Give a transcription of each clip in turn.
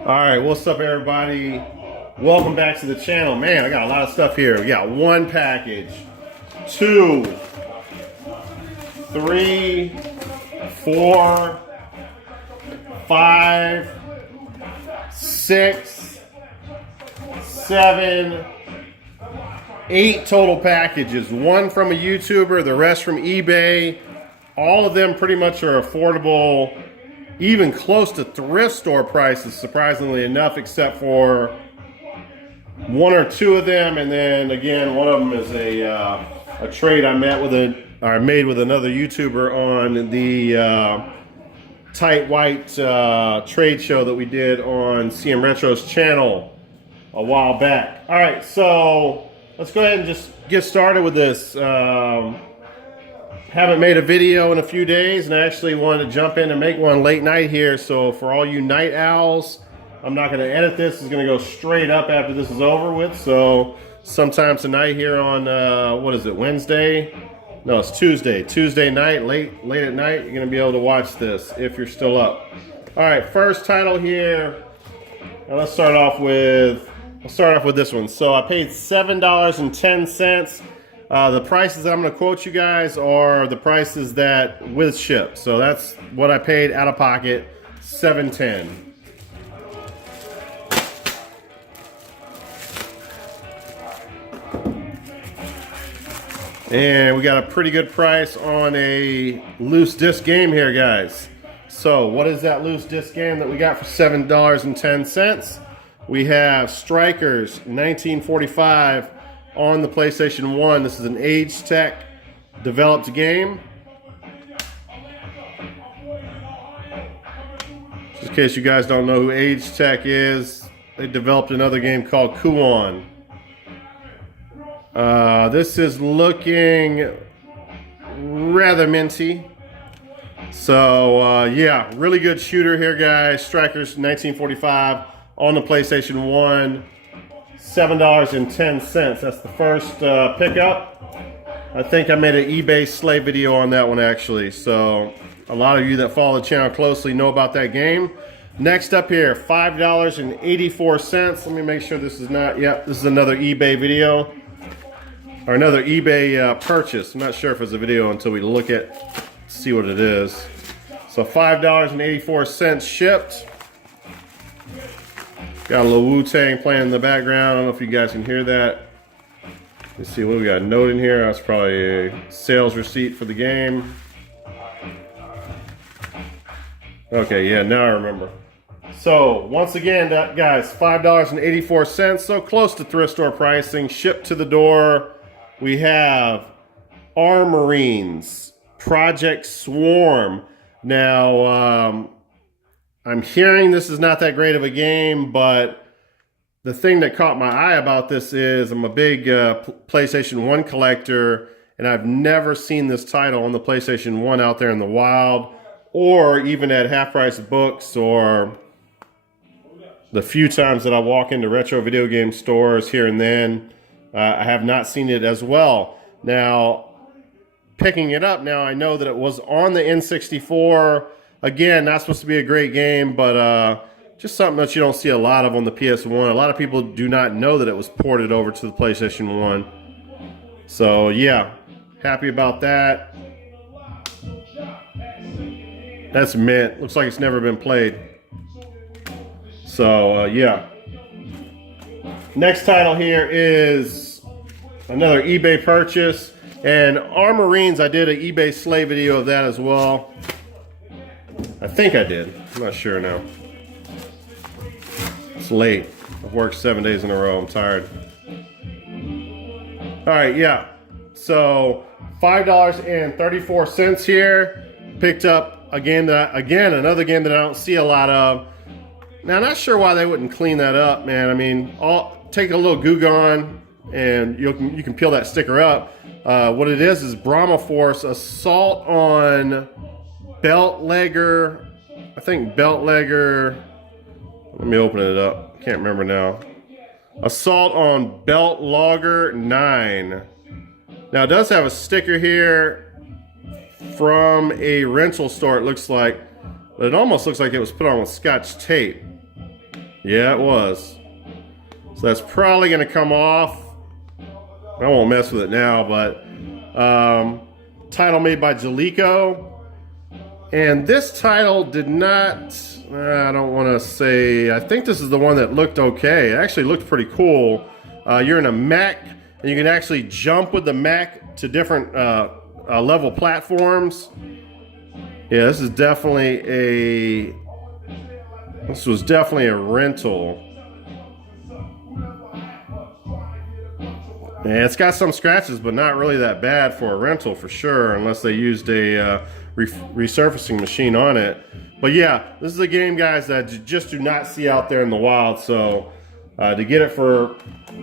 All right, what's up, everybody? Welcome back to the channel. Man, I got a lot of stuff here. We got one package, two, three, four, five, six, seven, eight total packages. One from a YouTuber, the rest from eBay. All of them pretty much are affordable, even close to thrift store prices, surprisingly enough, except for one or two of them. And then again, one of them is a trade I made with another YouTuber on the Tight White trade show that we did on CM Retro's channel a while back. All right, so let's go ahead and just get started with this. Haven't made a video in a few days, and I actually wanted to jump in and make one late night here. So for all you night owls, I'm not going to edit this. It's going to go straight up after this is over with. So sometime tonight here on, what is it, Wednesday? No, it's Tuesday. Tuesday night, late at night, you're going to be able to watch this if you're still up. All right, first title here. Now let's start off with this one. So I paid $7.10. The prices that I'm going to quote you guys are the prices that with ship. So that's what I paid out of pocket, $7.10. And we got a pretty good price on a loose disc game here, guys. So what is that loose disc game that we got for $7.10? We have Strikers 1945 on the PlayStation 1. This is an Age Tech developed game. Just in case you guys don't know who Age Tech is, they developed another game called Kuon. This is looking rather minty. So yeah, really good shooter here, guys. Strikers 1945 on the PlayStation 1. $7.10. That's the first pickup. I think I made an eBay slave video on that one, actually. So a lot of you that follow the channel closely know about that game. Next up here, $5.84. Let me make sure this is not, yep, this is another eBay video. Or another eBay purchase. I'm not sure if it's a video until we look at, see what it is. So $5.84 shipped. Got a little Wu-Tang playing in the background. I don't know if you guys can hear that. Let's see what we got. A note in here. That's probably a sales receipt for the game. Okay, yeah, now I remember. So, once again, guys, $5.84. So close to thrift store pricing. Shipped to the door. We have Armorines, Project Swarm. Now, I'm hearing this is not that great of a game, but the thing that caught my eye about this is I'm a big PlayStation 1 collector, and I've never seen this title on the PlayStation 1 out there in the wild, or even at half-price books, or the few times that I walk into retro video game stores here and then. I have not seen it as well. Now, picking it up now, I know that it was on the N64. Again, not supposed to be a great game, but just something that you don't see a lot of on the PS1. A lot of people do not know that it was ported over to the PlayStation 1. So, yeah, happy about that. That's mint. Looks like it's never been played. So, yeah. Next title here is another eBay purchase. And Armorines, I did an eBay slave video of that as well. I think I did. I'm not sure now. It's late. I've worked 7 days in a row. I'm tired. All right, yeah. So $5.34 here. Picked up again another game that I don't see a lot of. Now, I'm not sure why they wouldn't clean that up, man. I mean, take a little Goo Gone and you can peel that sticker up. What it is Brahma Force Assault on Beltlegger. I think Beltlegger. Let me open it up. Can't remember now. Assault on Beltlegger 9. Now it does have a sticker here from a rental store, it looks like. But it almost looks like it was put on with Scotch tape. Yeah, it was. So that's probably going to come off. I won't mess with it now, but title made by Jalico. And this title did not, I don't want to say, I think this is the one that looked okay. It actually looked pretty cool. You're in a mech, and you can actually jump with the mech to different level platforms. Yeah, this was definitely a rental. Yeah, it's got some scratches, but not really that bad for a rental for sure, unless they used a resurfacing machine on it. But yeah, this is a game, guys, that you just do not see out there in the wild. So to get it for,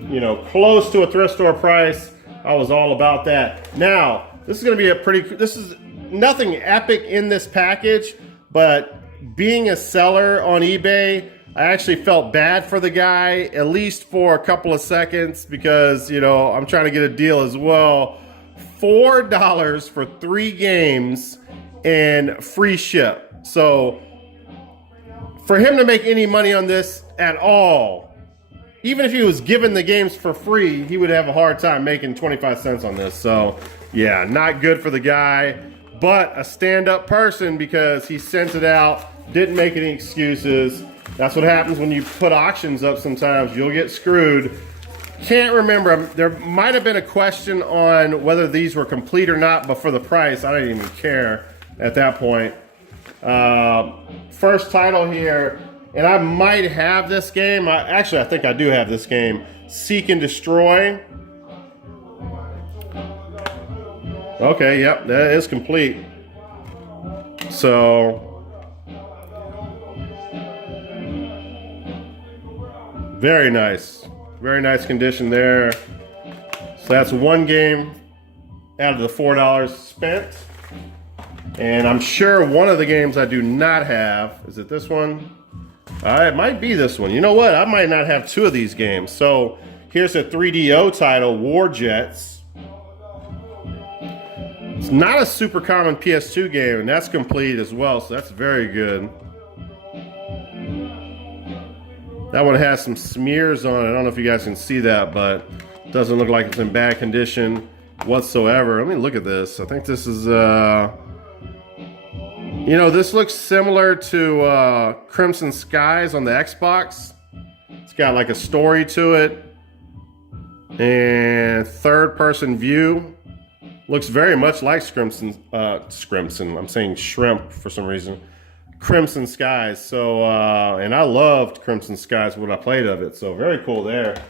you know, close to a thrift store price, I was all about that. Now, this is going to be this is nothing epic in this package, but being a seller on eBay, I actually felt bad for the guy, at least for a couple of seconds, because, you know, I'm trying to get a deal as well. $4 for 3 games and free ship. So for him to make any money on this at all, even if he was given the games for free, he would have a hard time making 25 cents on this. So yeah, not good for the guy, but a stand-up person because he sent it out, didn't make any excuses. That's what happens when you put auctions up sometimes. You'll get screwed. Can't remember. There might have been a question on whether these were complete or not, but for the price, I didn't even care at that point. First title here, and I might have this game. Actually, I think I do have this game. Seek and Destroy. Okay, yep, that is complete. So very nice condition there. So that's one game out of the $4 spent. And I'm sure one of the games I do not have, is it this one? It might be this one. You know what? I might not have 2 of these games. So here's a 3DO title, War Jets. It's not a super common PS2 game, and that's complete as well, so that's very good. That one has some smears on it. I don't know if you guys can see that, but it doesn't look like it's in bad condition whatsoever. Let me look at this. I think this is, you know, this looks similar to Crimson Skies on the Xbox. It's got like a story to it. And third-person view. Looks very much like Scrimson. I'm saying shrimp for some reason. Crimson Skies. So, and I loved Crimson Skies when I played of it. So very cool there.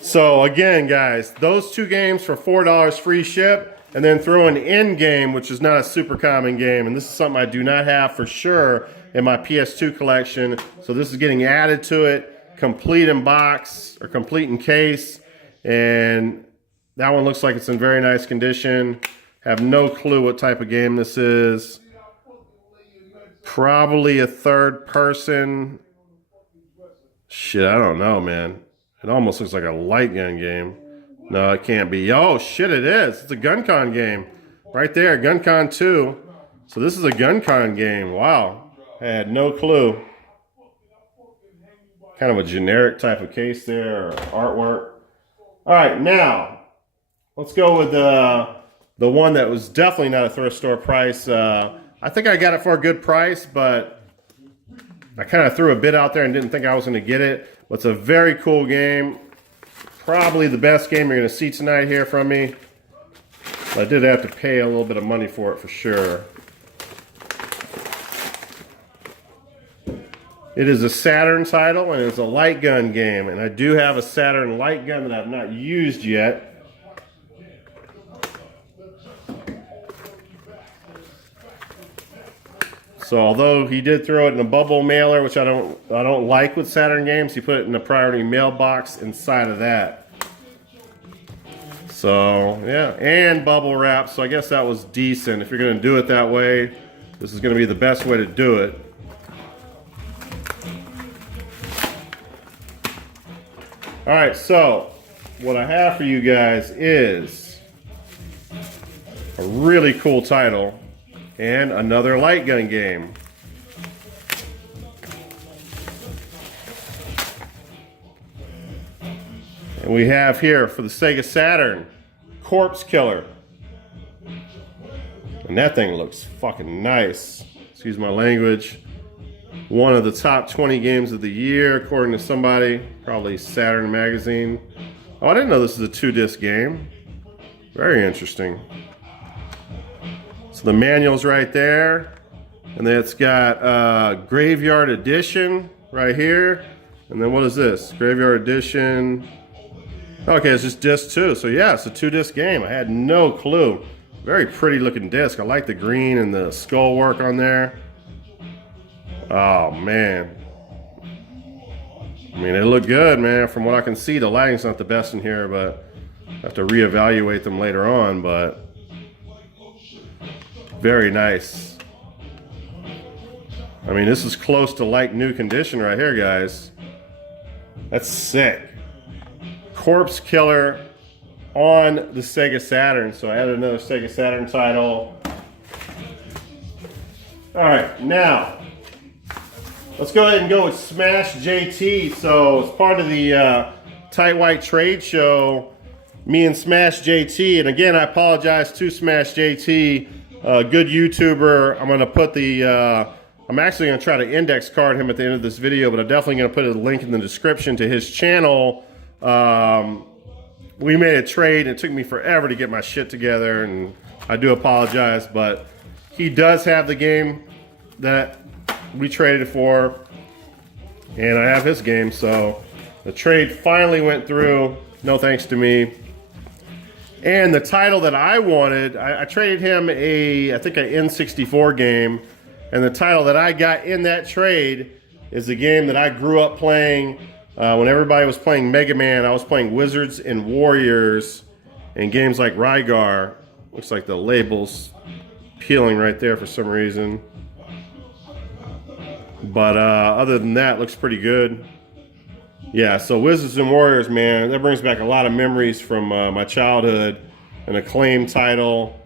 So again, guys, those 2 games for $4 free ship, and then throw an end game, which is not a super common game. And this is something I do not have for sure in my PS2 collection. So this is getting added to it, complete in box or complete in case. And that one looks like it's in very nice condition. Have no clue what type of game this is. Probably a third person. Shit, I don't know, man. It almost looks like a light gun game. No, it can't be. Oh, shit, it is. It's a GunCon game. Right there, GunCon 2. So this is a GunCon game. Wow. I had no clue. Kind of a generic type of case there, or artwork. All right, now let's go with the one that was definitely not a thrift store price. I think I got it for a good price, but I kind of threw a bid out there and didn't think I was going to get it. But it's a very cool game. Probably the best game you're going to see tonight here from me. I did have to pay a little bit of money for it for sure. It is a Saturn title, and it's a light gun game. And I do have a Saturn light gun that I've not used yet. So although he did throw it in a bubble mailer, which I don't like with Saturn games, he put it in a priority mailbox inside of that. So yeah, and bubble wrap. So I guess that was decent. If you're going to do it that way, this is going to be the best way to do it. All right, so what I have for you guys is a really cool title and another light gun game. And we have here for the Sega Saturn, Corpse Killer. And that thing looks fucking nice. Excuse my language. One of the top 20 games of the year, according to somebody, probably Saturn magazine. Oh, I didn't know this is a 2-disc game. Very interesting. So the manual's right there. And then it's got Graveyard Edition right here. And then what is this? Graveyard Edition. Okay, it's just disc 2. So yeah, it's a 2-disc game. I had no clue. Very pretty looking disc. I like the green and the skull work on there. Oh man. I mean, they look good, man. From what I can see, the lighting's not the best in here, but I have to reevaluate them later on, but very nice. I mean, this is close to like new condition right here, guys. That's sick. Corpse Killer on the Sega Saturn. So I added another Sega Saturn title. All right, now let's go ahead and go with Smash JT. So as part of the Tight White Trade Show, me and Smash JT, and again, I apologize to Smash JT, good YouTuber. I'm gonna put the, I'm actually gonna try to index card him at the end of this video, but I'm definitely gonna put a link in the description to his channel. We made a trade, and it took me forever to get my shit together, and I do apologize, but he does have the game that we traded for, and I have his game, so the trade finally went through, no thanks to me. And the title that I wanted, I traded him I think an N64 game, and the title that I got in that trade is the game that I grew up playing. When everybody was playing Mega Man, I was playing Wizards and Warriors and games like Rygar. Looks like the label's peeling right there for some reason. But other than that, looks pretty good. Yeah, so Wizards and Warriors, man, that brings back a lot of memories from my childhood. An acclaimed title.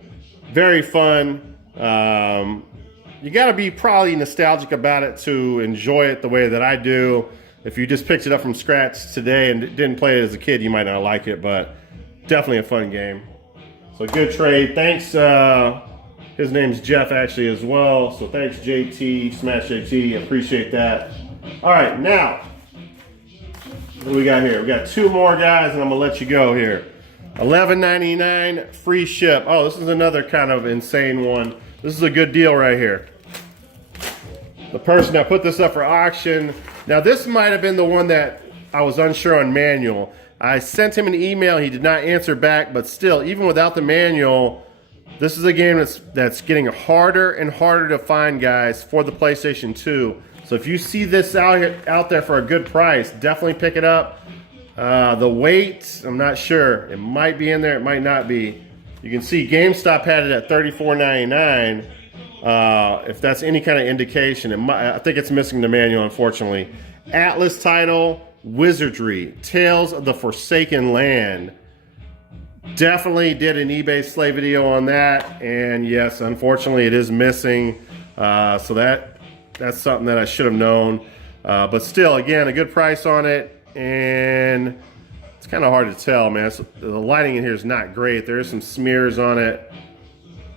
Very fun. You got to be probably nostalgic about it to enjoy it the way that I do. If you just picked it up from scratch today and didn't play it as a kid, you might not like it, but definitely a fun game. So good trade. Thanks. His name's Jeff actually as well. So thanks JT, Smash JT. Appreciate that. All right, now, what do we got here? We got 2 more guys, and I'm gonna let you go here. $11.99 free ship. Oh, this is another kind of insane one. This is a good deal right here. The person that put this up for auction. Now this might have been the one that I was unsure on manual. I sent him an email, he did not answer back, but still, even without the manual, this is a game that's getting harder and harder to find, guys, for the PlayStation 2. So if you see this out there for a good price, definitely pick it up. The weight, I'm not sure. It might be in there, it might not be. You can see GameStop had it at $34.99. If that's any kind of indication, I think it's missing the manual, unfortunately. Atlas title, Wizardry, Tales of the Forsaken Land. Definitely did an eBay Slay video on that, and yes, unfortunately it is missing. So that's something that I should have known. But still, again, a good price on it, and it's kind of hard to tell, man. The lighting in here is not great. There is some smears on it,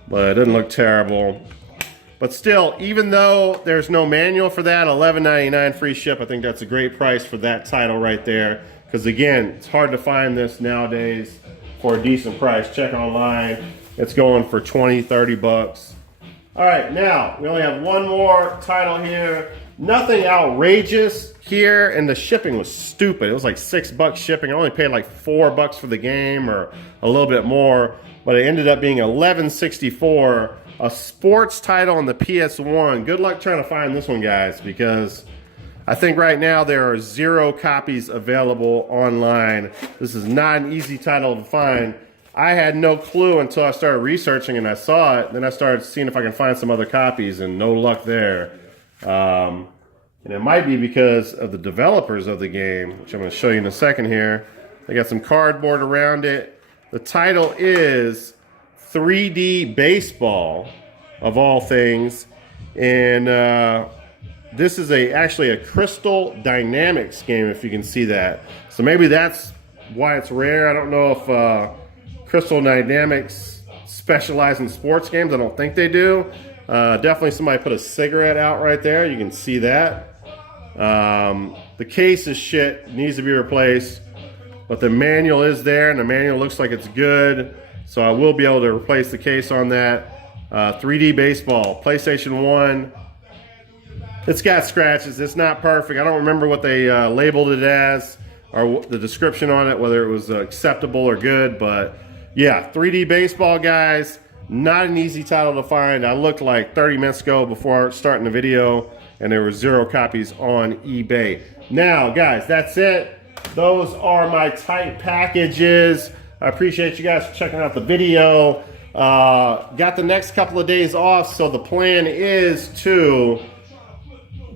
but it doesn't look terrible. But still, even though there's no manual for that, $11.99 free ship, I think that's a great price for that title right there. Because again, it's hard to find this nowadays for a decent price. Check online. It's going for 20, 30 bucks. All right, now, we only have one more title here. Nothing outrageous here, and the shipping was stupid. It was like $6 shipping. I only paid like $4 for the game, or a little bit more, but it ended up being $11.64. A sports title on the PS1. Good luck trying to find this one, guys, because I think right now there are 0 copies available online. This is not an easy title to find. I had no clue until I started researching and I saw it. Then I started seeing if I can find some other copies, and no luck there. And it might be because of the developers of the game, which I'm going to show you in a second here. They got some cardboard around it. The title is 3D Baseball, of all things, and this is actually a Crystal Dynamics game, if you can see that. So maybe that's why it's rare. I don't know if Crystal Dynamics specialize in sports games. I don't think they do. Definitely somebody put a cigarette out right there. You can see that. The case is shit, needs to be replaced. But the manual is there, and the manual looks like it's good. So I will be able to replace the case on that. 3D baseball, PlayStation 1. It's got scratches. It's not perfect. I don't remember what they labeled it as or the description on it, whether it was acceptable or good. But yeah, 3D baseball, guys. Not an easy title to find. I looked like 30 minutes ago before starting the video, and there were 0 copies on eBay. Now, guys, that's it. Those are my tight packages. I appreciate you guys for checking out the video. Got the next couple of days off, so the plan is to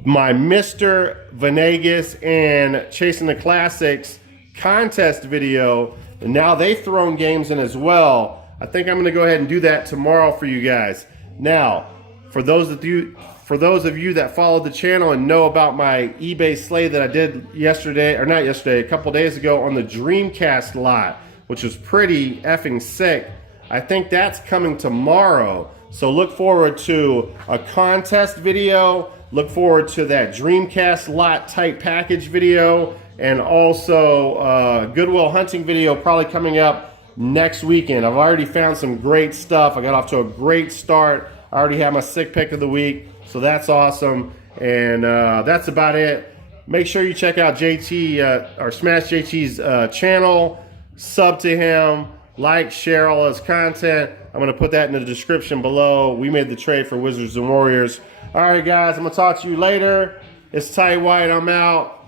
my Mr. Venegas and Chasing the Classics contest video. And now they've thrown games in as well. I think I'm going to go ahead and do that tomorrow for you guys. Now, for those of you that followed the channel and know about my eBay slay that I did yesterday, or not yesterday, a couple days ago on the Dreamcast lot, which was pretty effing sick. I think that's coming tomorrow. So look forward to a contest video. Look forward to that Dreamcast lot type package video, and also Goodwill hunting video probably coming up next weekend. I've already found some great stuff. I got off to a great start. I already have my sick pick of the week, so that's awesome. And that's about it. Make sure you check out JT or Smash JT's channel. Sub to him. Like, share all his content. I'm going to put that in the description below. We made the trade for Wizards and Warriors. All right, guys. I'm going to talk to you later. It's Ty White. I'm out.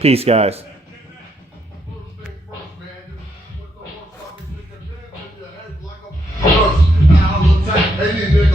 Peace, guys. Hey, nigga,